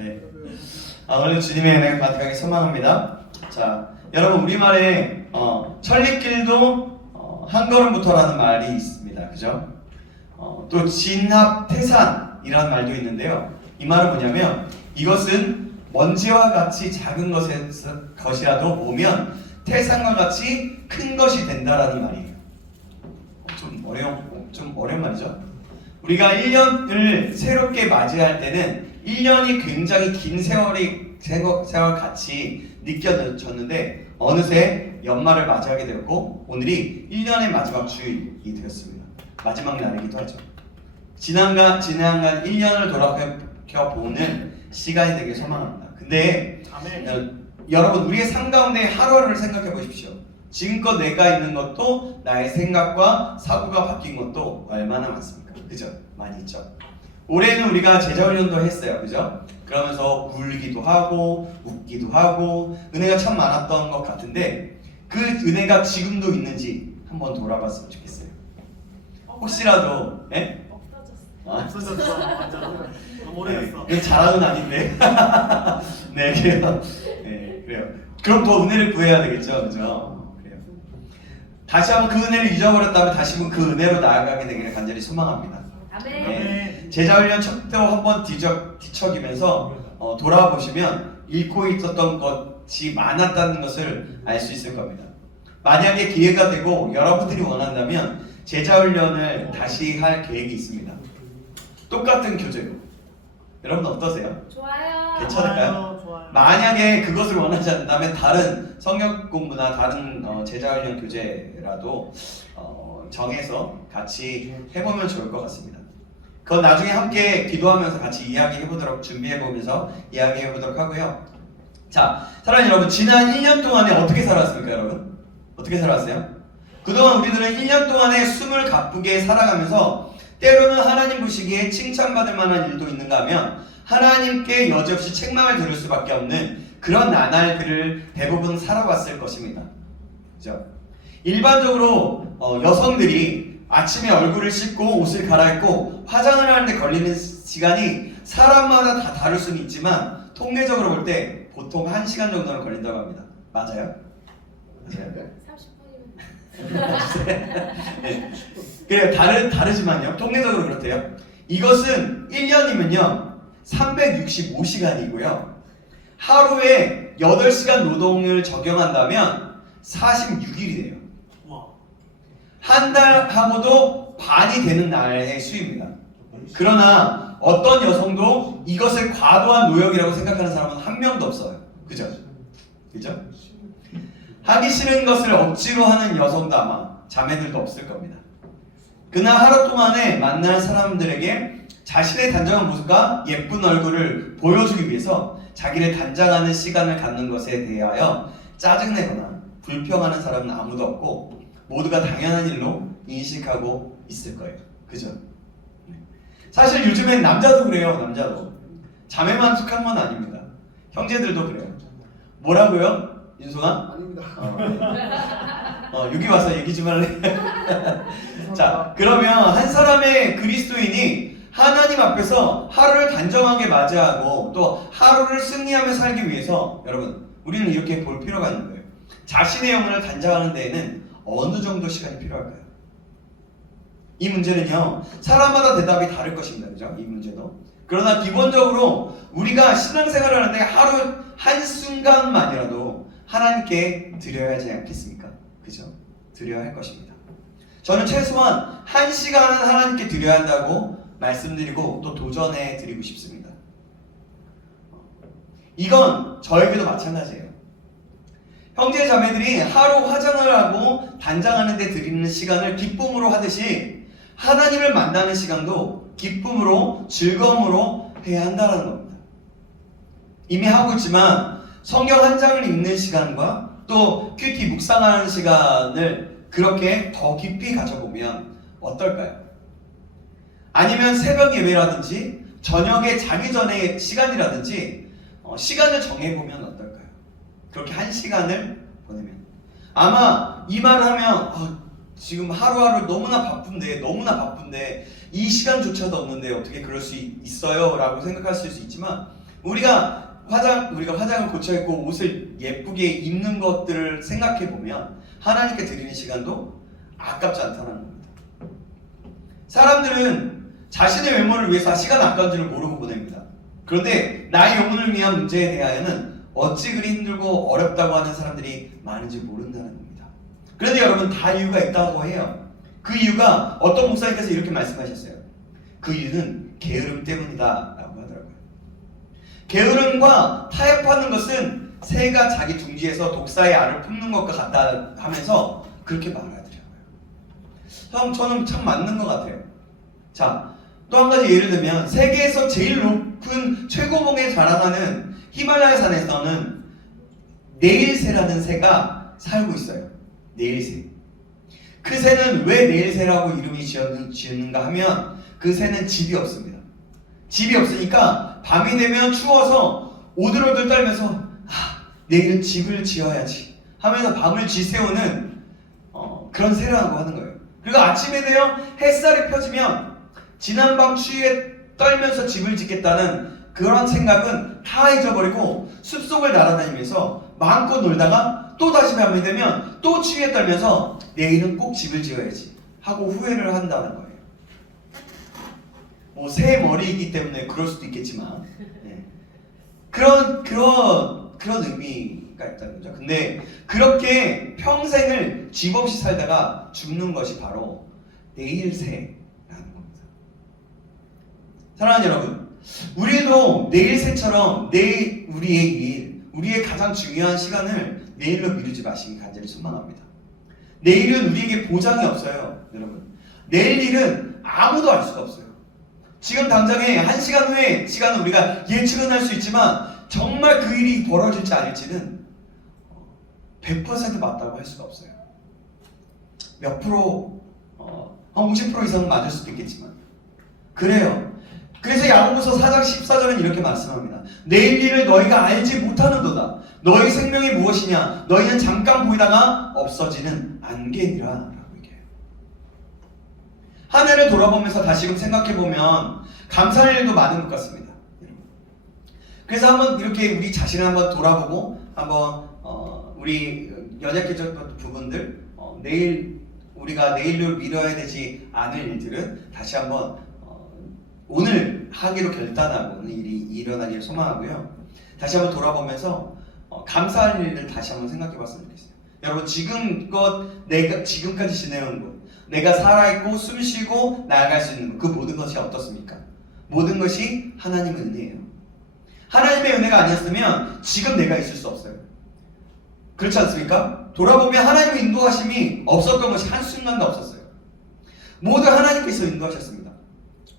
네. 오늘 주님의 은혜가 가득하게 소망합니다. 자, 여러분 우리말에 천리길도 한 걸음부터라는 말이 있습니다. 그죠? 또 진합태산이라는 말도 있는데요. 이 말은 뭐냐면 이것은 먼지와 같이 작은 것이라도 모으면 태산과 같이 큰 것이 된다라는 말이에요. 좀 어려운 말이죠. 우리가 1년을 새롭게 맞이할 때는 1년이 굉장히 긴 세월 같이 느껴졌는데 어느새 연말을 맞이하게 되었고 오늘이 1년의 마지막 주일이 되었습니다. 마지막 날이기도 하죠. 지난간 1년을 돌아보는 시간이 되길 소망합니다. 근데 여러분 우리의 삶 가운데 하루를 생각해 보십시오. 지금껏 내가 있는 것도 나의 생각과 사고가 바뀐 것도 얼마나 많습니까? 그죠? 많이 있죠. 올해는 우리가 제자훈련도 했어요. 그죠? 그러면서 울기도 하고 웃기도 하고 은혜가 참 많았던 것 같은데 그 은혜가 지금도 있는지 한번 돌아봤으면 좋겠어요. 혹시라도 없어졌어. 완전 너무 오래됐어. 네, 잘하는 아닌데. 네, 그래요. 네, 그래요. 그럼 더 은혜를 구해야 되겠죠, 그죠? 그래요. 다시 한번 그 은혜를 잊어버렸다면 다시 한번 그 은혜로 나아가게 되기를 간절히 소망합니다. 아멘. 네, 제자훈련 첫도 한번 뒤척이면서 돌아보시면 잃고 있었던 것이 많았다는 것을 알 수 있을 겁니다. 만약에 기회가 되고 여러분들이 원한다면 제자훈련을 다시 할 계획이 있습니다. 똑같은 교재로. 여러분 어떠세요? 좋아요. 괜찮을까요? 좋아요. 만약에 그것을 원하지 않는다면 다른 성경 공부나 다른 제자훈련 교재라도 정해서 같이 해보면 좋을 것 같습니다. 그건 나중에 함께 기도하면서 같이 이야기해보도록 준비해보면서 이야기해보도록 하고요. 자, 사랑하는 여러분, 지난 1년 동안에 어떻게 살았습니까, 여러분? 어떻게 살았어요? 그동안 우리들은 1년 동안에 숨을 가쁘게 살아가면서 때로는 하나님 보시기에 칭찬받을 만한 일도 있는가 하면 하나님께 여지없이 책망을 들을 수밖에 없는 그런 나날들을 대부분 살아왔을 것입니다. 그죠? 일반적으로 여성들이 아침에 얼굴을 씻고 옷을 갈아입고 화장을 하는데 걸리는 시간이 사람마다 다 다를 수는 있지만 통계적으로 볼 때 보통 1시간 정도는 걸린다고 합니다. 맞아요? 맞아요? 30분이면. 네. 그래요. 다르지만요. 통계적으로 그렇대요. 이것은 1년이면요. 365시간이고요. 하루에 8시간 노동을 적용한다면 46일이 돼요. 한 달하고도 반이 되는 날의 수입니다. 그러나 어떤 여성도 이것을 과도한 노역이라고 생각하는 사람은 한 명도 없어요. 그죠? 그죠? 하기 싫은 것을 억지로 하는 여성도 아마 자매들도 없을 겁니다. 그날 하루 동안에 만날 사람들에게 자신의 단정한 모습과 예쁜 얼굴을 보여주기 위해서 자기를 단장하는 시간을 갖는 것에 대하여 짜증내거나 불평하는 사람은 아무도 없고 모두가 당연한 일로 인식하고 있을 거예요. 그죠? 사실 요즘엔 남자도 그래요. 남자도. 자매만 속한 건 아닙니다. 형제들도 그래요. 뭐라고요? 윤송아? 아닙니다. 여기 와서 얘기 좀 할래? 자, 그러면 한 사람의 그리스도인이 하나님 앞에서 하루를 단정하게 맞이하고 또 하루를 승리하며 살기 위해서 여러분 우리는 이렇게 볼 필요가 있는 거예요. 자신의 영혼을 단장하는 데에는 어느 정도 시간이 필요할까요? 이 문제는요 사람마다 대답이 다를 것입니다. 그죠? 이 문제도. 그러나 기본적으로 우리가 신앙생활을 하는데 하루 한순간만이라도 하나님께 드려야 하지 않겠습니까? 그죠? 드려야 할 것입니다. 저는 최소한 1시간은 하나님께 드려야 한다고 말씀드리고 또 도전해 드리고 싶습니다. 이건 저에게도 마찬가지예요. 형제 자매들이 하루 화장을 하고 단장하는 데 드리는 시간을 기쁨으로 하듯이 하나님을 만나는 시간도 기쁨으로 즐거움으로 해야 한다는 겁니다. 이미 하고 있지만 성경 한 장을 읽는 시간과 또 큐티 묵상하는 시간을 그렇게 더 깊이 가져보면 어떨까요? 아니면 새벽 예배라든지 저녁에 자기 전에 시간이라든지 시간을 정해보면 어떨까요? 그렇게 1시간을 보내면 아마 이 말을 하면 지금 하루하루 너무나 바쁜데 이 시간조차도 없는데 어떻게 그럴 수 있어요? 라고 생각하실 수 있지만 우리가 화장을 고쳐 입고 옷을 예쁘게 입는 것들을 생각해 보면 하나님께 드리는 시간도 아깝지 않다는 겁니다. 사람들은 자신의 외모를 위해서 시간 아까운 줄을 모르고 보냅니다. 그런데 나의 영혼을 위한 문제에 대하여는 어찌 그리 힘들고 어렵다고 하는 사람들이 많은지 모른다는 겁니다. 그런데 여러분, 다 이유가 있다고 해요. 그 이유가 어떤 목사님께서 이렇게 말씀하셨어요. 그 이유는 게으름 때문이다 라고 하더라고요. 게으름과 타협하는 것은 새가 자기 둥지에서 독사의 알을 품는 것과 같다 하면서 그렇게 말하더라고요. 저는 참 맞는 것 같아요. 자, 또 한 가지 예를 들면 세계에서 제일 높은 최고봉에 자라나는 히말라야 산에서는 네일새라는 새가 살고 있어요. 네일새. 그 새는 왜 네일새라고 이름이 지었는가 하면 그 새는 집이 없습니다. 집이 없으니까 밤이 되면 추워서 오들오들 떨면서 내일은 집을 지어야지 하면서 밤을 지새우는 그런 새라고 하는 거예요. 그리고 아침에 되어 햇살이 펴지면 지난밤 추위에 떨면서 집을 짓겠다는 그런 생각은 다 잊어버리고 숲속을 날아다니면서 마음껏 놀다가 또 다시 밤이 되면 또 추위에 떨면서 내일은 꼭 집을 지어야지 하고 후회를 한다는 거예요. 새 머리이기 때문에 그럴 수도 있겠지만 그런 의미가 있다는 거죠. 근데 그렇게 평생을 집 없이 살다가 죽는 것이 바로 네일새라는 겁니다. 사랑하는 여러분, 우리도 네일새처럼 우리의 일, 우리의 가장 중요한 시간을 내일로 미루지 마시기 간절히 소망합니다. 내일은 우리에게 보장이 없어요. 여러분, 내일 일은 아무도 알 수가 없어요. 지금 당장에 1시간 후에 시간은 우리가 예측은 할 수 있지만 정말 그 일이 벌어질지 아닐지는 100% 맞다고 할 수가 없어요. 몇 프로, 한 50% 이상은 맞을 수도 있겠지만 그래요. 그래서 야고보서 4장 14절은 이렇게 말씀합니다. 내일 일을 너희가 알지 못하는도다. 너희 생명이 무엇이냐? 너희는 잠깐 보이다가 없어지는 안개니라 라고 얘기해요. 한 해를 돌아보면서 다시금 생각해보면 감사할 일도 많은 것 같습니다. 그래서 한번 이렇게 우리 자신을 한번 돌아보고 한번 우리 연약해졌던 부분들, 우리가 내일로 미뤄야 되지 않을 일들은 다시 한번 오늘 하기로 결단하고 일이 일어나기를 소망하고요. 다시 한번 돌아보면서 감사할 일을 다시 한번 생각해봤으면 좋겠어요. 여러분, 내가 지금까지 지내온 것, 내가 살아있고 숨쉬고 나아갈 수 있는 것, 그 모든 것이 어떻습니까? 모든 것이 하나님의 은혜예요. 하나님의 은혜가 아니었으면 지금 내가 있을 수 없어요. 그렇지 않습니까? 돌아보면 하나님의 인도하심이 없었던 것이 한순간도 없었어요. 모두 하나님께서 인도하셨습니다.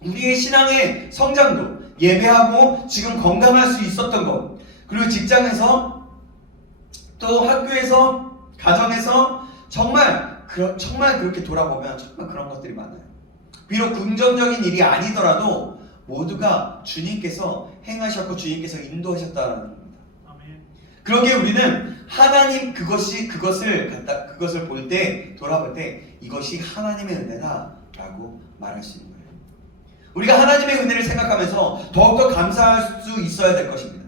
우리의 신앙의 성장도, 예배하고 지금 건강할 수 있었던 것, 그리고 직장에서 또 학교에서 가정에서 정말 그렇게 돌아보면 정말 그런 것들이 많아요. 비록 긍정적인 일이 아니더라도 모두가 주님께서 행하셨고 주님께서 인도하셨다는 겁니다. 아멘. 그러기에 우리는 하나님 그것을 볼 때, 돌아볼 때 이것이 하나님의 은혜다라고 말할 수 있는 거예요. 우리가 하나님의 은혜를 생각하면서 더욱더 감사할 수 있어야 될 것입니다.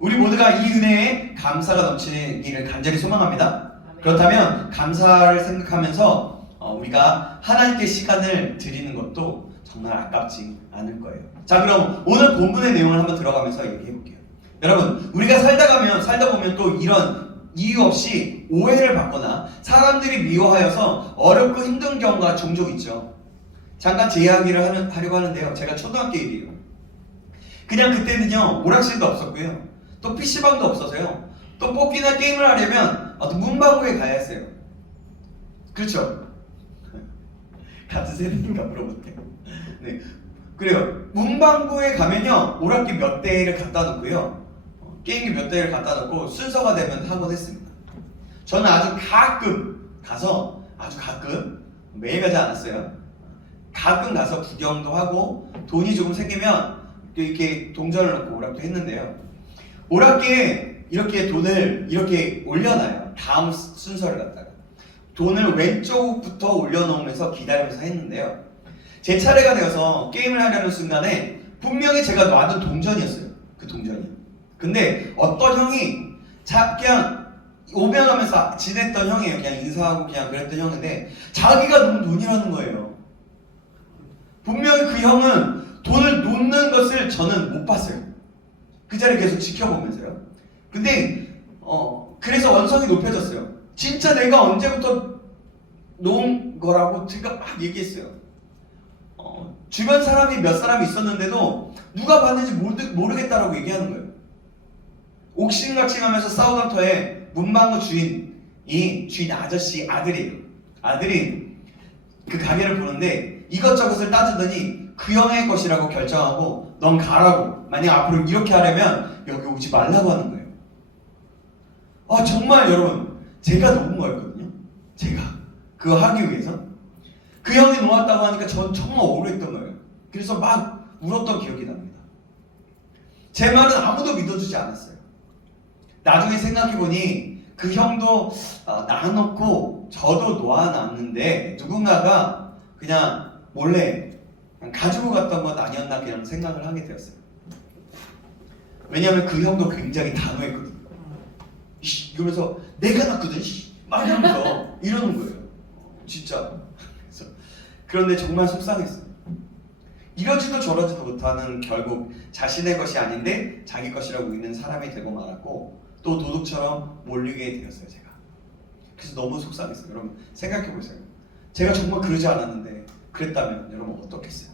우리 모두가 이 은혜에 감사가 넘치기를 간절히 소망합니다. 그렇다면 감사를 생각하면서 우리가 하나님께 시간을 드리는 것도 정말 아깝지 않을 거예요. 자, 그럼 오늘 본문의 내용을 한번 들어가면서 얘기해 볼게요. 여러분, 우리가 살다 보면 또 이런 이유 없이 오해를 받거나 사람들이 미워하여서 어렵고 힘든 경우가 종종 있죠. 잠깐 제 이야기를 하려고 하는데요. 제가 초등학교 일이에요. 그냥 그때는요, 오락실도 없었고요, 또 PC방도 없어서요, 또 뽑기나 게임을 하려면 문방구에 가야 했어요. 그렇죠? 같은 세대인가 물어볼게요. 네, 그래요. 문방구에 가면요, 오락기 몇 대를 갖다 놓고요, 게임기 몇 대를 갖다 놓고 순서가 되면 하곤 했습니다. 저는 아주 가끔 가서, 매일 가지 않았어요. 가끔 가서 구경도 하고 돈이 조금 생기면 또 이렇게 동전을 넣고 오락도 했는데요. 오락기에 이렇게 돈을 이렇게 올려놔요. 다음 순서를 갖다가 돈을 왼쪽부터 올려놓으면서 기다리면서 했는데요. 제 차례가 되어서 게임을 하려는 순간에 분명히 제가 놔둔 동전이었어요. 그 동전이요. 근데 어떤 형이 그냥 오면하면서 지냈던 형이에요. 그냥 인사하고 그냥 그랬던 형인데 자기가 놓은 돈이라는 거예요. 분명히 그 형은 돈을 놓는 것을 저는 못 봤어요. 그 자리 계속 지켜보면서요. 근데 그래서 원성이 높여졌어요. 진짜 내가 언제부터 놓은 거라고 제가 막 얘기했어요. 주변 사람이 몇 사람이 있었는데도 누가 봤는지 모르겠다라고 얘기하는 거예요. 옥신각신 하면서 싸우던 터에 문방구 주인 아저씨 아들이에요. 아들이 그 가게를 보는데 이것저것을 따지더니 그 형의 것이라고 결정하고 넌 가라고, 만약 앞으로 이렇게 하려면 여기 오지 말라고 하는 거예요. 정말 여러분, 제가 놓은 거였거든요. 제가 그거 하기 위해서 그 형이 놓았다고 하니까 전 정말 억울했던 거예요. 그래서 막 울었던 기억이 납니다. 제 말은 아무도 믿어주지 않았어요. 나중에 생각해보니 그 형도 놔놓고 저도 놓아놨는데 누군가가 그냥 몰래 그냥 가지고 갔던 건 아니었나 그런 생각을 하게 되었어요. 왜냐하면 그 형도 굉장히 단호했거든요. 이러면서 내가 놨거든 막 이러면서 이러는 거예요. 진짜. 그런데 정말 속상했어요. 이러지도 저러지도 못하는 결국 자신의 것이 아닌데 자기 것이라고 믿는 사람이 되고 말았고, 또 도둑처럼 몰리게 되었어요. 제가. 그래서 너무 속상했어요. 여러분 생각해보세요. 제가 정말 그러지 않았는데 그랬다면 여러분 어떻겠어요?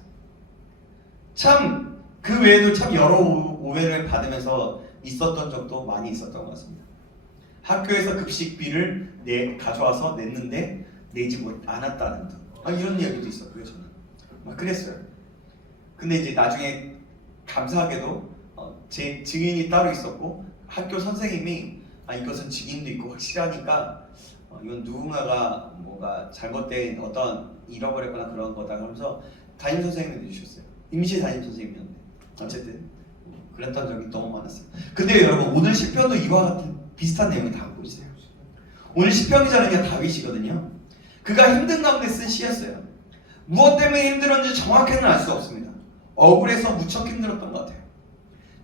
참 그 외에도 참 여러 오해를 받으면서 있었던 적도 많이 있었던 것 같습니다. 학교에서 급식비를 가져와서 냈는데 내지 않았다는 등 이런 이야기도 있었고요. 저는 막 그랬어요. 근데 이제 나중에 감사하게도 제 증인이 따로 있었고 학교 선생님이 이것은 증인도 있고 확실하니까 이건 누군가가 뭐가 잘못된 어떤 잃어버렸거나 그런 거다 하면서 담임 선생님이 해주셨어요. 임시 담임 선생님이었는데 어쨌든 그랬던 적이 너무 많았어요. 근데 여러분 오늘 시편도 이와 같은 비슷한 내용을 담고 있어요. 오늘 시편 기자는요 다윗이거든요. 그가 힘든 가운데 쓴 시였어요. 무엇 때문에 힘들었는지 정확히는 알 수 없습니다. 억울해서 무척 힘들었던 것 같아요.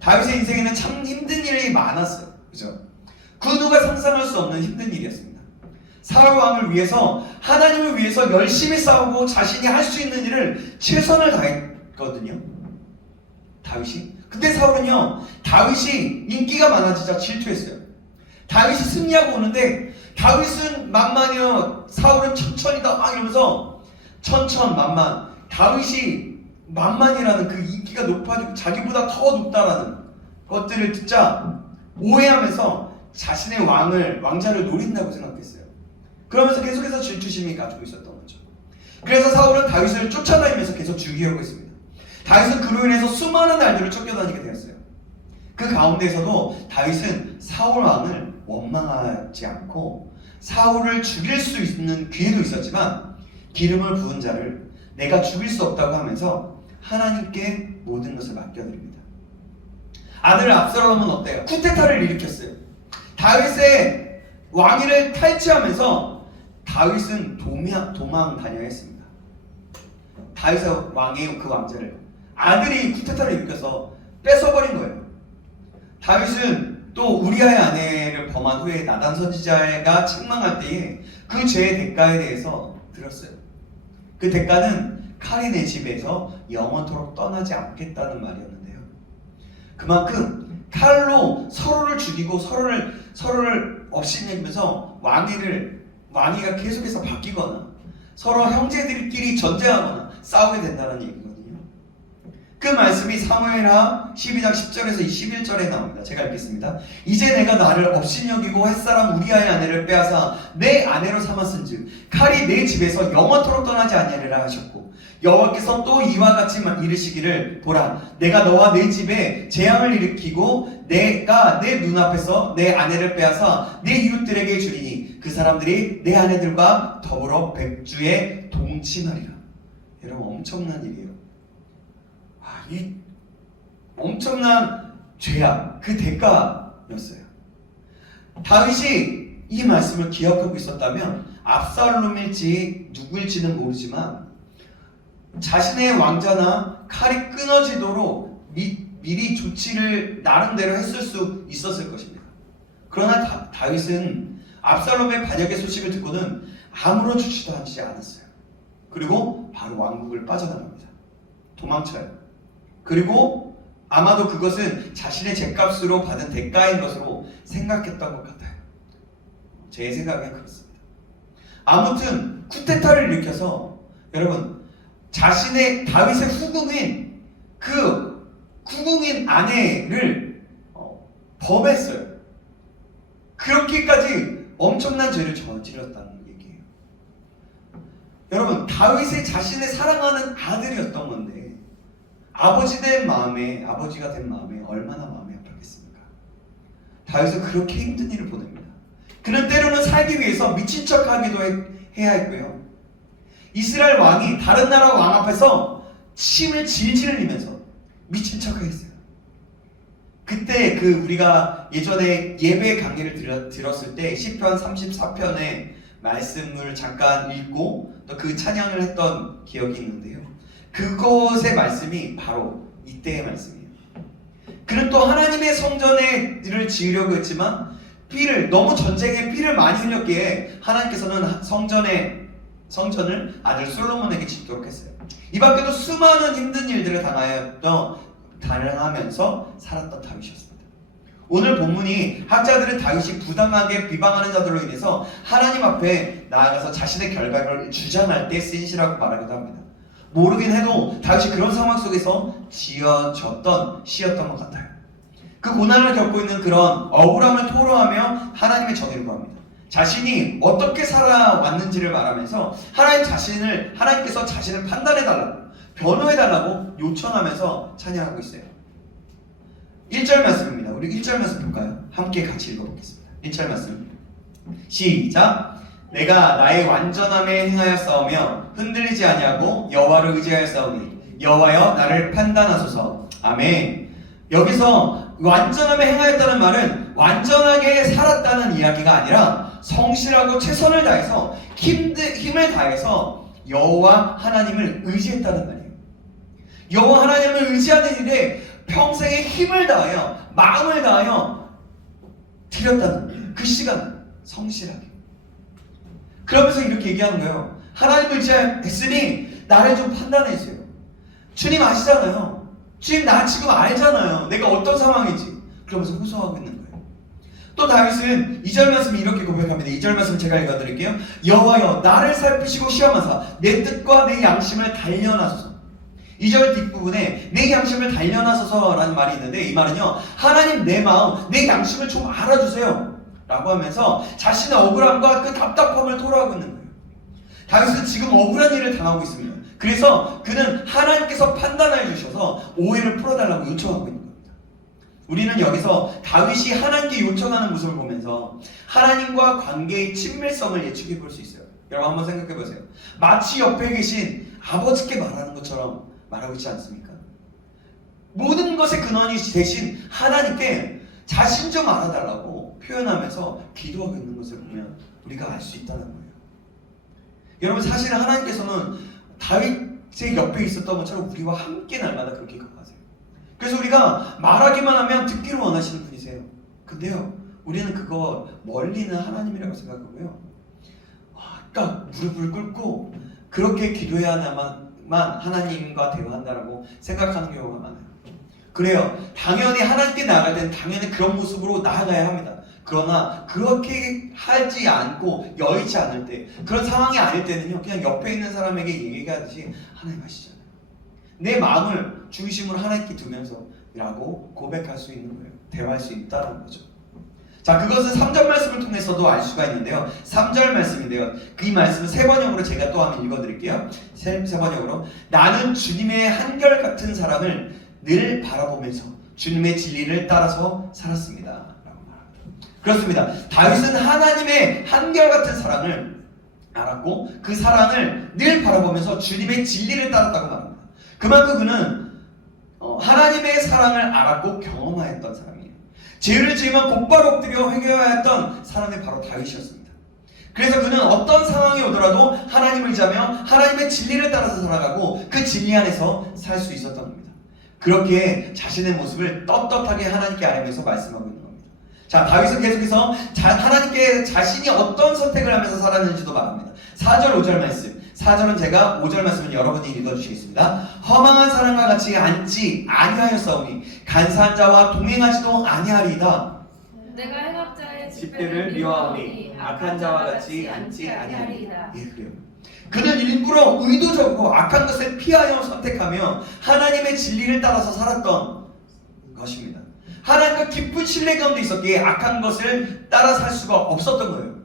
다윗의 인생에는 참 힘든 일이 많았어요. 그죠? 그 누가 상상할 수 없는 힘든 일이었습니다. 사울 왕을 위해서, 하나님을 위해서 열심히 싸우고 자신이 할 수 있는 일을 최선을 다했거든요. 다윗이. 근데 사울은요, 다윗이 인기가 많아지자 질투했어요. 다윗이 승리하고 오는데 다윗은 만만이요, 사울은 천천히다 막 이러면서 천천만만. 다윗이 만만이라는 그 인기가 높아지고 자기보다 더 높다라는 것들을 듣자 오해하면서 자신의 왕자를 노린다고 생각했어요. 그러면서 계속해서 질투심이 가지고 있었던 거죠. 그래서 사울은 다윗을 쫓아다니면서 계속 죽이려고 했습니다. 다윗은 그로 인해서 수많은 날들을 쫓겨다니게 되었어요. 그 가운데서도 다윗은 사울 왕을 원망하지 않고 사울을 죽일 수 있는 기회도 있었지만 기름을 부은 자를 내가 죽일 수 없다고 하면서 하나님께 모든 것을 맡겨드립니다. 아들 압살롬은 어때요? 쿠데타를 일으켰어요. 다윗의 왕위를 탈취하면서 다윗은 도망 다녀야 했습니다. 다윗의 왕의 그 왕자를 아들이 쿠데타를 일으켜서 뺏어버린 거예요. 다윗은 또 우리아의 아내를 범한 후에 나단 선지자가 책망할 때에 그 죄의 대가에 대해서 들었어요. 그 대가는 칼이 내 집에서 영원토록 떠나지 않겠다는 말이었는데요. 그만큼 칼로 서로를 죽이고 서로를 업신여기면서 왕위가 계속해서 바뀌거나 서로 형제들끼리 전쟁하거나 싸우게 된다는 얘기거든요. 그 말씀이 사무엘하 12장 10절에서 21절에 나옵니다. 제가 읽겠습니다. 이제 내가 나를 업신여기고 햇사람 우리아의 아내를 빼앗아 내 아내로 삼았은즉 칼이 내 집에서 영원토록 떠나지 아니하리라 하셨고, 여호와께서 또 이와 같이 이르시기를 보라, 내가 너와 내 집에 재앙을 일으키고 내가 내 눈앞에서 내 아내를 빼앗아 내 이웃들에게 주리니 그 사람들이 내 아내들과 더불어 백주에 동침하리라. 여러분 엄청난 일이에요. 이 엄청난 죄악, 그 대가였어요. 다윗이 이 말씀을 기억하고 있었다면 압살롬일지 누구일지는 모르지만 자신의 왕자나 칼이 끊어지도록 미리 조치를 나름대로 했을 수 있었을 것입니다. 그러나 다윗은 압살롬의 반역의 소식을 듣고는 아무런 조치도 하지 않았어요. 그리고 바로 왕국을 빠져나갑니다. 도망쳐요. 그리고 아마도 그것은 자신의 죗값으로 받은 대가인 것으로 생각했던 것 같아요. 제 생각엔 그렇습니다. 아무튼 쿠데타를 일으켜서 여러분 자신의 다윗의 후궁인 그 후궁인 아내를 범했어요. 그렇게까지 엄청난 죄를 저질렀다는 얘기예요. 여러분 다윗이 자신의 사랑하는 아들이었던 건데 아버지가 된 마음에 얼마나 마음이 아팠겠습니까? 다윗은 그렇게 힘든 일을 보냅니다. 그는 때로는 살기 위해서 미친 척하기도 해야 했고요. 이스라엘 왕이 다른 나라 왕 앞에서 침을 질질 흘리면서 미친 척했어요. 그때 우리가 예전에 예배 강의를 들었을 때 시편 34편의 말씀을 잠깐 읽고 또 그 찬양을 했던 기억이 있는데요. 그것의 말씀이 바로 이때의 말씀이에요. 그는 또 하나님의 성전을 지으려고 했지만 너무 전쟁에 피를 많이 흘렸기에 하나님께서는 성전을 아들 솔로몬에게 짓도록 했어요. 이 밖에도 수많은 힘든 일들을 당하면서 살았던 다윗이었습니다. 오늘 본문이 학자들은 다윗이 부당하게 비방하는 자들로 인해서 하나님 앞에 나아가서 자신의 결과를 주장할 때 쓴 시라고 말하기도 합니다. 모르긴 해도 다윗이 그런 상황 속에서 지어졌던 시였던 것 같아요. 그 고난을 겪고 있는 그런 억울함을 토로하며 하나님의 정의를 구합니다. 자신이 어떻게 살아왔는지를 말하면서 하나님께서 자신을 판단해달라고 변호해달라고 요청하면서 찬양하고 있어요. 1절 말씀입니다. 우리 1절 말씀 볼까요? 함께 같이 읽어보겠습니다. 1절 말씀 시작. 내가 나의 완전함에 행하였사오며 흔들리지 아니하고 여호와를 의지하였사오니 여호와여 나를 판단하소서. 아멘. 여기서 완전함에 행하였다는 말은 완전하게 살았다는 이야기가 아니라 성실하고 최선을 다해서 힘을 다해서 여호와 하나님을 의지했다는 말이에요. 여호와 하나님을 의지하는 일에 평생의 힘을 다하여 마음을 다하여 드렸다는 그 시간 성실하게. 그러면서 이렇게 얘기하는 거예요. 하나님을 의지했으니 나를 좀 판단해 주세요. 주님 아시잖아요. 주님 나 지금 알잖아요. 내가 어떤 상황인지. 그러면서 호소하고 있는 거예요. 또 다윗은 2절 말씀 이렇게 고백합니다. 2절 말씀 제가 읽어드릴게요. 여호와여 나를 살피시고 시험하사 내 뜻과 내 양심을 단련하소서. 2절 뒷부분에 내 양심을 단련하소서라는 말이 있는데 이 말은요, 하나님 내 마음, 내 양심을 좀 알아주세요 라고 하면서 자신의 억울함과 그 답답함을 토로하고 있는 거예요. 다윗은 지금 억울한 일을 당하고 있습니다. 그래서 그는 하나님께서 판단해 주셔서 오해를 풀어달라고 요청하고 있는 겁니다. 우리는 여기서 다윗이 하나님께 요청하는 모습을 보면서 하나님과 관계의 친밀성을 예측해 볼 수 있어요. 여러분 한번 생각해 보세요. 마치 옆에 계신 아버지께 말하는 것처럼 말하고 있지 않습니까? 모든 것의 근원이 되신 하나님께 자신 좀 알아달라고 표현하면서 기도하고 있는 것을 보면 우리가 알 수 있다는 거예요. 여러분 사실 하나님께서는 다윗의 옆에 있었던 것처럼 우리와 함께 날마다 그렇게 가까우세요. 그래서 우리가 말하기만 하면 듣기를 원하시는 분이세요. 근데요 우리는 그거 멀리는 하나님이라고 생각하고요, 딱 무릎을 꿇고 그렇게 기도해야만 하나님과 대화한다라고 생각하는 경우가 많아요. 그래요. 당연히 하나님께 나아갈 때는 당연히 그런 모습으로 나아가야 합니다. 그러나 그렇게 하지 않고 여의치 않을 때, 그런 상황이 아닐 때는요 그냥 옆에 있는 사람에게 얘기하듯이 하나님 아시잖아요. 내 마음을 중심으로 하나님께 두면서 라고 고백할 수 있는 거예요. 대화할 수 있다는 거죠. 자, 그것은 3절 말씀을 통해서도 알 수가 있는데요. 3절 말씀인데요. 그 말씀은 세 번역으로 제가 또 한번 읽어드릴게요. 세 번역으로 나는 주님의 한결같은 사랑을 늘 바라보면서 주님의 진리를 따라서 살았습니다 라고 말합니다. 그렇습니다. 다윗은 하나님의 한결같은 사랑을 알았고 그 사랑을 늘 바라보면서 주님의 진리를 따랐다고 말합니다. 그만큼 그는 하나님의 사랑을 알았고 경험하였던 사람이에요. 죄를 지으면 곧바로 엎드려 회개해야 했던 사람이 바로 다윗이었습니다. 그래서 그는 어떤 상황이 오더라도 하나님을 의지하며 하나님의 진리를 따라서 살아가고 그 진리 안에서 살 수 있었던 겁니다. 그렇게 자신의 모습을 떳떳하게 하나님께 알면서 말씀하고 있는 겁니다. 자, 다윗은 계속해서 하나님께 자신이 어떤 선택을 하면서 살았는지도 말합니다. 4절 5절 말씀. 4절은 제가 5절 말씀은 여러분이 읽어주시겠습니다. 허망한 사람과 같이 앉지 아니하였사오니 간사한 자와 동행하지도 아니하리이다. 내가 해갑자의 집배를 미워하오니 악한 자와 같이 앉지 아니하리이다. 예, 그래요. 그는 일부러 의도적으로 악한 것을 피하여 선택하며 하나님의 진리를 따라서 살았던 것입니다. 하나님과 깊은 신뢰 가운데 있었기에 악한 것을 따라 살 수가 없었던 거예요.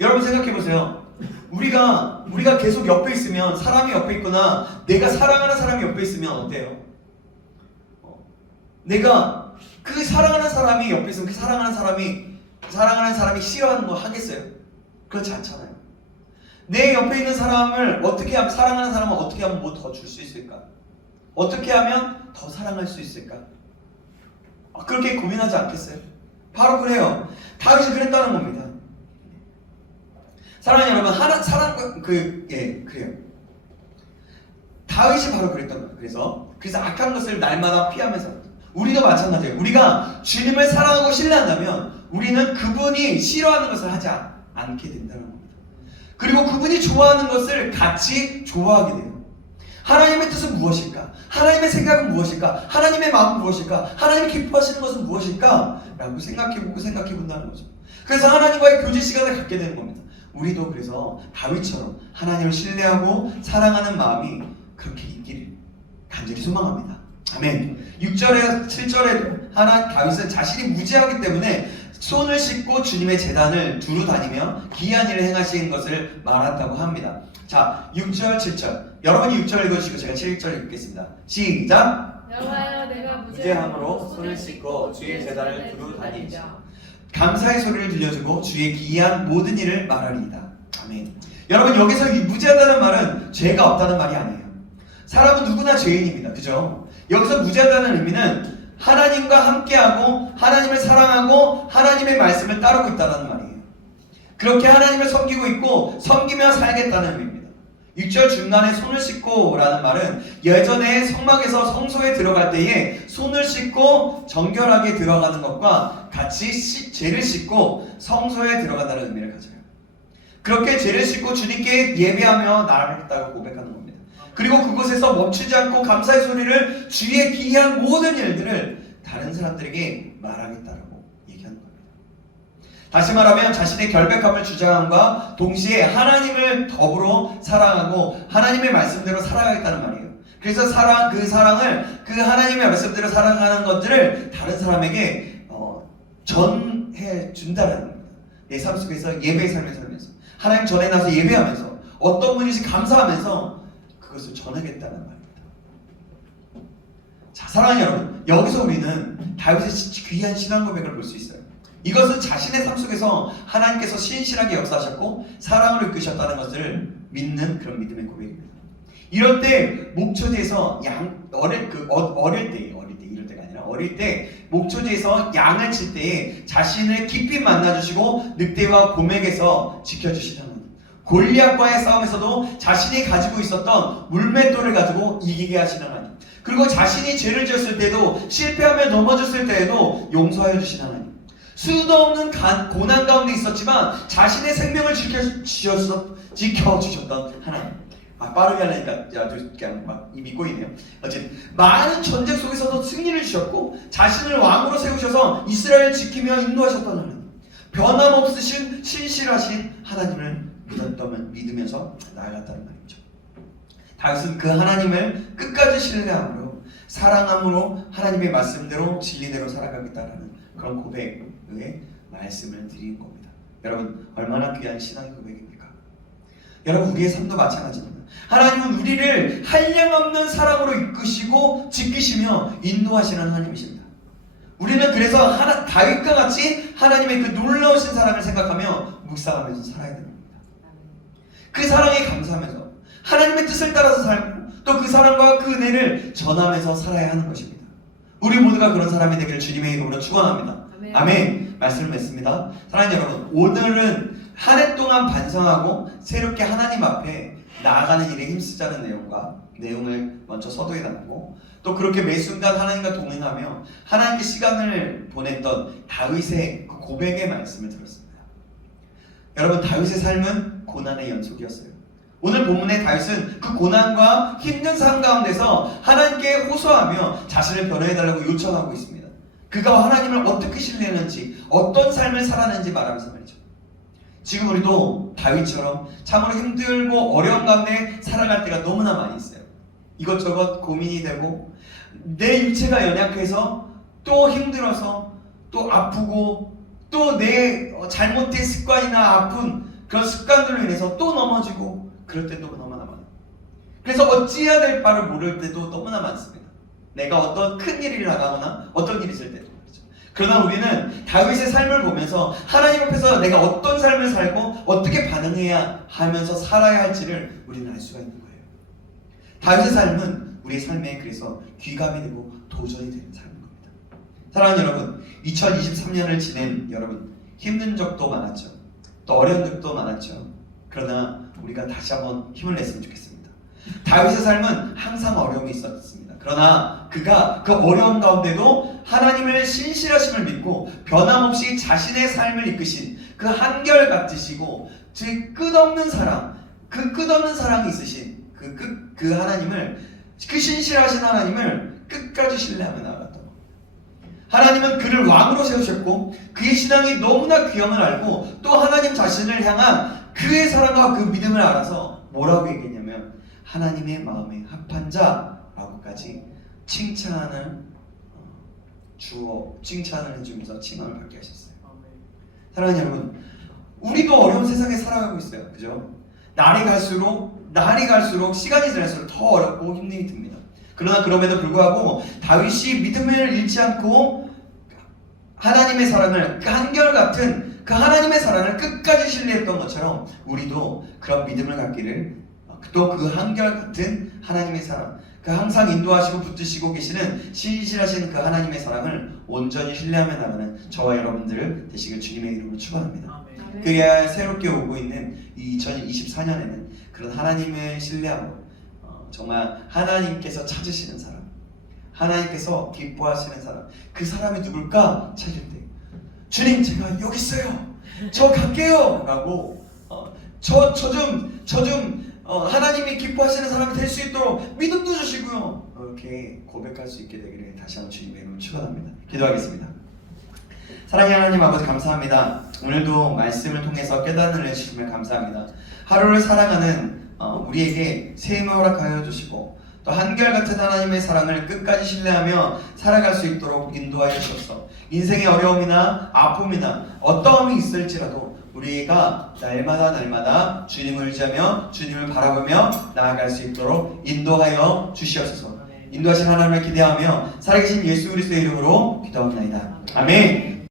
여러분 생각해 보세요. 우리가 계속 옆에 있으면, 사람이 옆에 있거나 내가 사랑하는 사람이 옆에 있으면 어때요? 내가 그 사랑하는 사람이 옆에 있으면 그 사랑하는 사람이 싫어하는 거 하겠어요? 그렇지 않잖아요. 내 옆에 있는 사람을 어떻게 하면, 사랑하는 사람을 어떻게 하면 뭐 더 줄 수 있을까? 어떻게 하면 더 사랑할 수 있을까? 그렇게 고민하지 않겠어요? 바로 그래요. 다윗이 그랬다는 겁니다. 사랑하는 여러분, 그래요. 다윗이 바로 그랬던 거예요. 그래서 악한 것을 날마다 피하면서, 우리도 마찬가지예요. 우리가 주님을 사랑하고 신뢰한다면 우리는 그분이 싫어하는 것을 하지 않게 된다는 겁니다. 그리고 그분이 좋아하는 것을 같이 좋아하게 돼요. 하나님의 뜻은 무엇일까? 하나님의 생각은 무엇일까? 하나님의 마음은 무엇일까? 하나님이 기뻐하시는 것은 무엇일까? 라고 생각해 본다는 거죠. 그래서 하나님과의 교제 시간을 갖게 되는 겁니다. 우리도 그래서 다윗처럼 하나님을 신뢰하고 사랑하는 마음이 그렇게 있기를 간절히 소망합니다. 아멘. 6절에 7절에도 다윗은 자신이 무지하기 때문에 손을 씻고 주님의 제단을 두루 다니며 기이한 일을 행하신 것을 말한다고 합니다. 자, 6절 7절 여러분이 6절 읽어주시고 제가 7절 읽겠습니다. 시작. 여호와여, 내가 무죄함으로 손을 씻고 주의 제단을 두루 다니자. 감사의 소리를 들려주고 주의 기이한 모든 일을 말하리이다. 아멘. 여러분, 여기서 이 무죄하다는 말은 죄가 없다는 말이 아니에요. 사람은 누구나 죄인입니다. 그죠? 여기서 무죄하다는 의미는 하나님과 함께하고 하나님을 사랑하고 하나님의 말씀을 따르고 있다는 말이에요. 그렇게 하나님을 섬기고 있고 섬기며 살겠다는 의미입니다. 6절 중간에 손을 씻고 라는 말은 예전에 성막에서 성소에 들어갈 때에 손을 씻고 정결하게 들어가는 것과 같이 죄를 씻고 성소에 들어간다는 의미를 가져요. 그렇게 죄를 씻고 주님께 예배하며 나아가겠다고 고백하는 겁니다. 그리고 그곳에서 멈추지 않고 감사의 소리를 주의 기이한 모든 일들을 다른 사람들에게 말하겠다라고 얘기하는 겁니다. 다시 말하면 자신의 결백함을 주장함과 동시에 하나님을 더불어 사랑하고 하나님의 말씀대로 살아가겠다는 말이에요. 그래서 그 사랑을, 그 하나님의 말씀대로 살아가는 것들을 다른 사람에게 전해 준다는 겁니다. 내 삶 속에서 예배의 삶을 살면서 하나님 전에 나서 예배하면서 어떤 분이시 감사하면서 그것을 전하겠다는 말입니다. 자, 사랑하는 여러분, 여기서 우리는 다윗의 귀한 신앙 고백을 볼 수 있어요. 이것은 자신의 삶 속에서 하나님께서 신실하게 역사하셨고 사랑으로 이끄셨다는 것을 믿는 그런 믿음의 고백입니다. 이럴 때 목초지에서 어릴 때 목초지에서 양을 칠 때에 자신을 깊이 만나주시고 늑대와 곰에게서 지켜주시는 하나님, 골리앗과의 싸움에서도 자신이 가지고 있었던 물맷돌을 가지고 이기게 하시는 하나님, 그리고 자신이 죄를 지었을 때도 실패하며 넘어졌을 때에도 용서하여 주시는 하나님, 수도 없는 고난 가운데 있었지만 자신의 생명을 지켜주셨던 하나님. 빠르게 하려니까 그냥 막 입이 꼬이네요. 어쨌든 많은 전쟁 속에서도 승리를 주셨고 자신을 왕으로 세우셔서 이스라엘을 지키며 인도하셨던 하나님, 변함없으신 신실하신 하나님을 믿으면서 나아갔다는 말이죠. 다윗은 그 하나님을 끝까지 신뢰함으로 사랑함으로 하나님의 말씀대로 진리대로 살아가겠다라는 그런 고백의 말씀을 드리는 겁니다. 여러분, 얼마나 귀한 신앙의 고백입니까? 여러분, 우리의 삶도 마찬가지입니다. 하나님은 우리를 한량없는 사랑으로 이끄시고 지키시며 인도하시는 하나님이십니다. 우리는 그래서 다윗과 같이 하나님의 그 놀라우신 사랑을 생각하며 묵상하면서 살아야 됩니다. 그 사랑에 감사하면서 하나님의 뜻을 따라서 살고 또 그 사랑과 그 은혜를 전하면서 살아야 하는 것입니다. 우리 모두가 그런 사람이 되기를 주님의 이름으로 축원합니다. 아멘. 말씀을 맺습니다. 사랑하는 여러분, 오늘은 한 해 동안 반성하고 새롭게 하나님 앞에 나아가는 일에 힘쓰자는 내용과 내용을 먼저 서두에 담고 또 그렇게 매 순간 하나님과 동행하며 하나님께 시간을 보냈던 다윗의 그 고백의 말씀을 들었습니다. 여러분, 다윗의 삶은 고난의 연속이었어요. 오늘 본문의 다윗은 그 고난과 힘든 삶 가운데서 하나님께 호소하며 자신을 변호해달라고 요청하고 있습니다. 그가 하나님을 어떻게 신뢰했는지, 어떤 삶을 살았는지 말하면서 말이죠. 지금 우리도 다윗처럼 참으로 힘들고 어려운 가운데 살아갈 때가 너무나 많이 있어요. 이것저것 고민이 되고 내 육체가 연약해서 또 힘들어서 또 아프고 또 내 잘못된 습관이나 아픈 그런 습관들로 인해서 또 넘어지고 그럴 때도 너무나 많아요. 그래서 어찌해야 될 바를 모를 때도 너무나 많습니다. 내가 어떤 큰 일을 나가거나 어떤 일이 있을 때도 말이죠. 그러나 우리는 다윗의 삶을 보면서 하나님 앞에서 내가 어떤 삶을 살고 어떻게 반응해야 하면서 살아야 할지를 우리는 알 수가 있는 거예요. 다윗의 삶은 우리의 삶에 그래서 귀감이 되고 도전이 되는 삶인 겁니다. 사랑하는 여러분, 2023년을 지낸 여러분, 힘든 적도 많았죠. 또 어려운 적도 많았죠. 그러나 우리가 다시 한번 힘을 냈으면 좋겠습니다. 다윗의 삶은 항상 어려움이 있었습니다. 그러나 그가 그 어려움 가운데도 하나님의 신실하심을 믿고 변함없이 자신의 삶을 이끄신 그 한결같으시고 즉 끝없는 사랑, 그 끝없는 사랑이 있으신 그 하나님을, 그 신실하신 하나님을 끝까지 신뢰하며 나아갔던 것. 하나님은 그를 왕으로 세우셨고 그의 신앙이 너무나 귀함을 알고 또 하나님 자신을 향한 그의 사랑과 그 믿음을 알아서 뭐라고 얘기했냐면 하나님의 마음에 합한 자라고까지 칭찬을 해주면서 칭함을 받게 하셨어요. 사랑하는 여러분, 우리도 어려운 세상에 살아가고 있어요. 그죠? 날이 갈수록 시간이 지날수록 더 어렵고 힘듦이 듭니다. 그러나 그럼에도 불구하고 다윗이 믿음을 잃지 않고 하나님의 사랑을, 그 한결같은 그 하나님의 사랑을 끝까지 신뢰했던 것처럼 우리도 그런 믿음을 갖기를, 또 그 한결같은 하나님의 사랑, 그 항상 인도하시고 붙드시고 계시는 신실하신 그 하나님의 사랑을 온전히 신뢰하며 나가는 저와 여러분들 되시길 주님의 이름으로 축원합니다. 그래야 새롭게 오고 있는 이 2024년에는 그런 하나님을 신뢰하고 정말 하나님께서 찾으시는 사람, 하나님께서 기뻐하시는 사람, 그 사람이 누굴까 찾을 때 주님, 제가 여기 있어요, 저 갈게요 라고 저 좀 하나님이 기뻐하시는 사람이 될 수 있도록 믿음도 주시고요, 이렇게 고백할 수 있게 되기를 다시 한번 주님의 이름으로 축원합니다. 기도하겠습니다. 사랑의 하나님 아버지, 감사합니다. 오늘도 말씀을 통해서 깨닫는 을 주시면 감사합니다. 하루를 살아가는 우리에게 새 힘을 허락하여 주시고 또 한결같은 하나님의 사랑을 끝까지 신뢰하며 살아갈 수 있도록 인도하여 주셔서 인생의 어려움이나 아픔이나 어떠함이 있을지라도 우리가 날마다 주님을 의지하며 주님을 바라보며 나아갈 수 있도록 인도하여 주시옵소서. 인도하신 하나님을 기대하며 살아계신 예수 그리스도의 이름으로 기도합니다. 아멘.